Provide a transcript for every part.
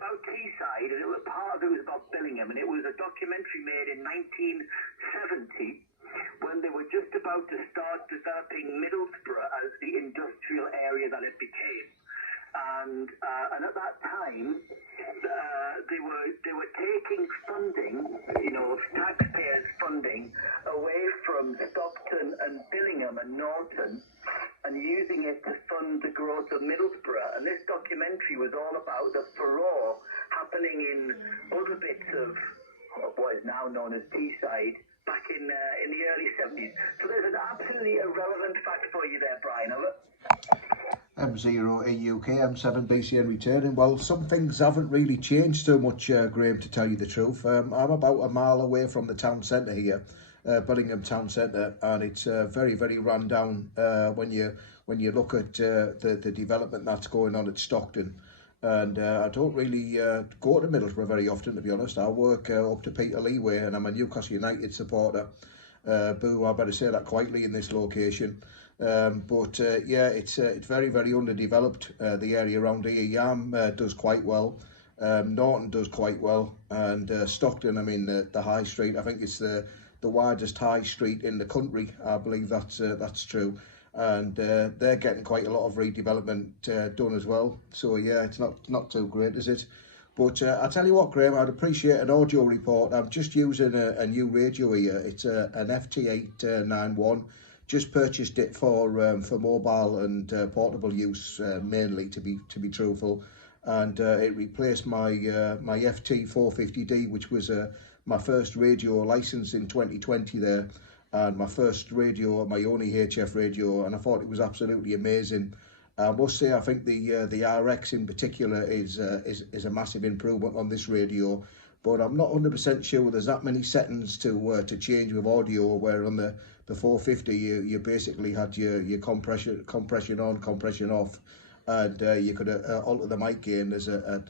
about Teesside, and it was part of it was about Billingham, and it was a documentary made in 1970 when they were just about to start developing Middlesbrough as the industrial area that it became. And at that time, they were taking funding, you know, taxpayers' funding away from Stockton and Billingham and Norton, and using it to fund the growth of Middlesbrough. And this documentary was all about the furore happening in other bits of what is now known as Teesside back in the early 70s. So there's an absolutely irrelevant fact for you there, Brian. M0EUK, M7BCN returning. Well, some things haven't really changed so much, Graham, to tell you the truth. I'm about a mile away from the town centre here, Billingham town centre, and it's very, very run down when you look at the development that's going on at Stockton. And I don't really go to Middlesbrough very often, to be honest. I work up to Peterlee way, and I'm a Newcastle United supporter. Boo, I better say that quietly in this location. Yeah, it's very, very underdeveloped, the area around here. Yam does quite well, Norton does quite well, and Stockton, I mean, the high street, I think it's the widest high street in the country. I believe that's true, and they're getting quite a lot of redevelopment done as well. So yeah, it's not too great, is it? But I tell you what, Graham, I'd appreciate an audio report. I'm just using a new radio here. It's an FT891. Just purchased it for mobile and portable use mainly, to be truthful, and it replaced my my FT450D, which was my first radio license in 2020 there, and my first radio, my only HF radio, and I thought it was absolutely amazing. I must say, I think the RX in particular is a massive improvement on this radio, but I'm not 100% sure there's that many settings to change with audio, where on the 450 you basically had your compression on, compression off, and you could alter the mic gain. There's a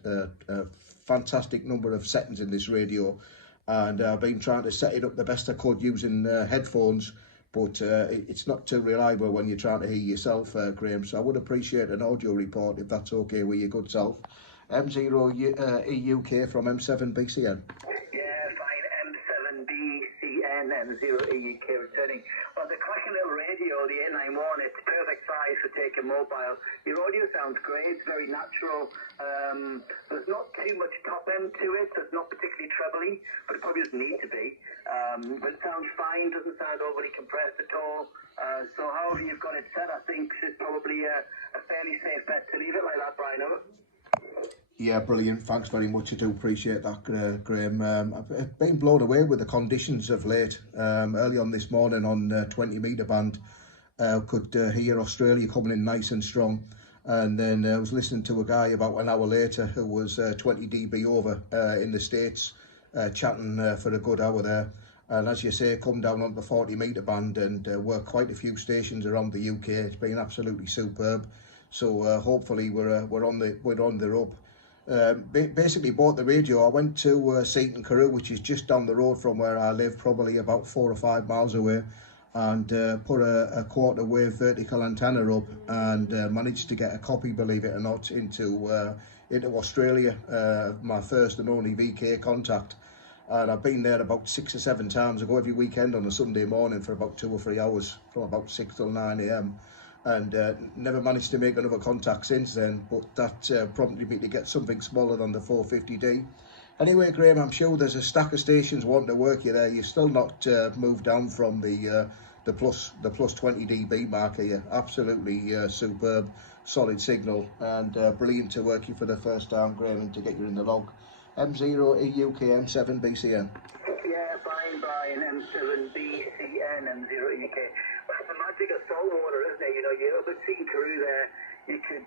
fantastic number of settings in this radio, and I've been trying to set it up the best I could using headphones, but it's not too reliable when you're trying to hear yourself, Graham. So I would appreciate an audio report if that's okay with your good self. M0EUK from M7BCN. Yeah, fine. M7BCN, M0EUK returning. Well, the cracking little radio, the 891, it's perfect size for taking mobile. Your audio sounds great, it's very natural. There's not too much top end to it, so it's not particularly trebly, but it probably doesn't need to be. But it sounds fine, doesn't sound overly compressed at all. So however you've got it set, I think it's probably a fairly safe bet to leave it like that, Brian. Yeah, brilliant. Thanks very much. I do appreciate that, Graham. I've been blown away with the conditions of late. Early on this morning on 20 metre band, could hear Australia coming in nice and strong. And then I was listening to a guy about an hour later who was 20 dB over in the States, chatting for a good hour there. And as you say, come down on the 40 metre band and work quite a few stations around the UK. It's been absolutely superb. So hopefully we're on the up. Basically bought the radio. I went to Seaton Carew, which is just down the road from where I live, probably about 4 or 5 miles away, and put a quarter wave vertical antenna up, and managed to get a copy, believe it or not, into Australia, my first and only VK contact. And I've been there about 6 or 7 times. I go every weekend on a Sunday morning for about 2 or 3 hours, from about 6 till 9 AM. And never managed to make another contact since then, but that prompted me to get something smaller than the 450D. Anyway, Graham, I'm sure there's a stack of stations wanting to work you there. You're still not moved down from the plus 20 dB marker. You're absolutely superb, solid signal, and brilliant to work you for the first time, Graham, and to get you in the log. M0EUK, M7BCN. Yeah, fine, Brian. M7BCN, M0EUK. Well, the magic of saltwater, isn't it? You know, you're up at Seaton Carew there. You could,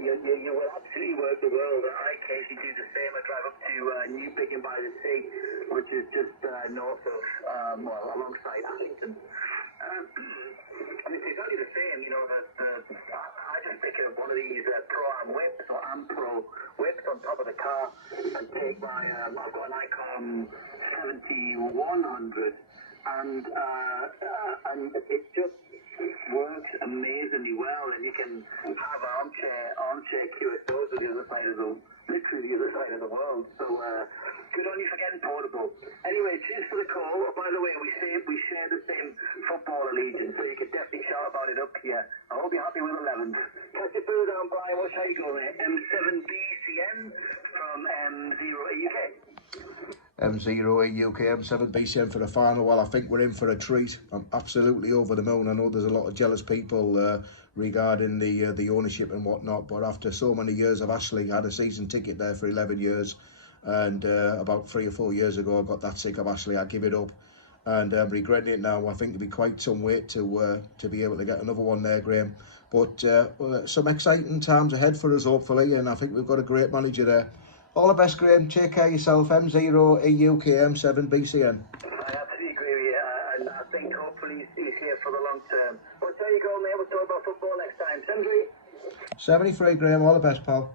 you will absolutely work the world. I occasionally do the same. I drive up to New Biggin by the Sea, which is just north of, well, alongside Ashington. And it's exactly the same, you know, I just pick up one of these Pro-Am whips or Am-Pro whips on top of the car and take my, I've got an Icon 7100, and it's just works amazingly well, and you can have armchair QSOs on the other side of literally the other side of the world. So good on you for getting portable. Anyway, cheers for the call. Oh, by the way, we share the same football allegiance, so you could definitely shout about it up here. I hope you're happy with 11th. Catch your food down, Brian. What's how you going, mate? M7BCN from M0EUK. M0EUK, M7BCN for the final. Well, I think we're in for a treat. I'm absolutely over the moon. I know there's a lot of jealous people regarding the ownership and whatnot, but after so many years, I've actually had a season ticket there for 11 years, and about 3 or 4 years ago, I got that sick of Ashley. I give it up, and I'm regretting it now. I think it'll be quite some wait to be able to get another one there, Graham. But some exciting times ahead for us, hopefully, and I think we've got a great manager there. All the best, Graham. Take care of yourself. M0EUK, M7BCN. I absolutely agree with you, and I think hopefully he's here for the long term. But there you go, mate. We'll talk about football next time. 73. 73, Graham. All the best, pal.